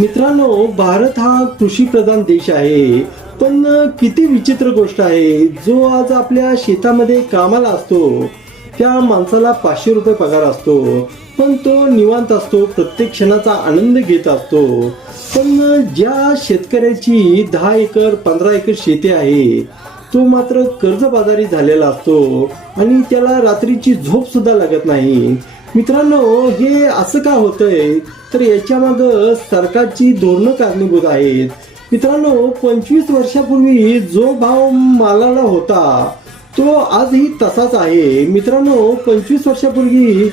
मित्रांनो, भारत हा कृषीप्रधान देश आहे. पण किती विचित्र गोष्ट आहे, जो आज आपल्या शेतामध्ये कामाला असतो त्या माणसाला 500 रुपये पगार असतो, पण तो निवांत असतो, प्रत्येक क्षणाचा आनंद घेत असतो. पण ज्या शेतकऱ्याची 10 एकर 15 एकर शेती आहे, तो मात्र कर्जबाजारी झालेला असतो आणि त्याला रात्रीची झोप सुद्धा लागत नाही. मित्रांनो, हे असं का होतंय, तर याच्या माग सरकारची धोरणं कारणीभूत आहेत. मित्रांनो, 25 वर्षापूर्वी जो भाव मालाला होता तो आजही तसाच आहे. मित्रांनो, 25 वर्षापूर्वी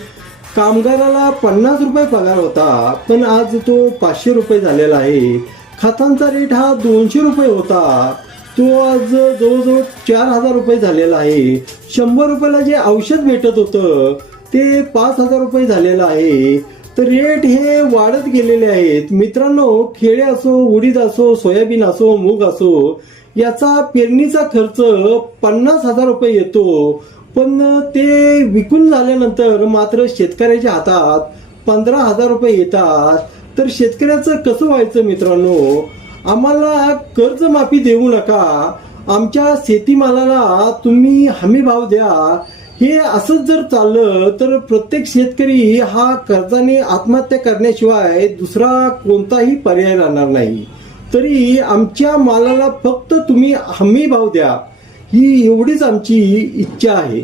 कामगाराला 50 रुपये पगार होता, पण आज तो 500 रुपये झालेला आहे. खतांचा रेट हा 200 रुपये होता, तो आज जवळजवळ 4000 रुपये झालेला आहे. 100 रुपयाला जे औषध भेटत होतं ते 5000 रुपये झालेलं आहे. तर रेट हे वाढत गेलेले आहेत. मित्रांनो, खेळे असो, उडीद असो, सोयाबीन असो, मूग असो, याचा पेरणीचा खर्च 50,000 रुपये येतो, पण ते विकून झाल्यानंतर मात्र शेतकऱ्याच्या हातात 15,000 रुपये येतात. तर शेतकऱ्याचं कसं व्हायचं? मित्रांनो, आम्हाला कर्जमाफी देऊ नका, आमच्या शेतीमालाला तुम्ही हमी भाव द्या. हे असंच जर चाललं तर प्रत्येक शेतकरी हा कर्जाने आत्महत्या करण्याशिवाय दुसरा कोणताही पर्याय राहणार नाही. तरी आमच्या मालाला फक्त तुम्ही हमी भाव द्या, ही एवढीच आमची इच्छा आहे.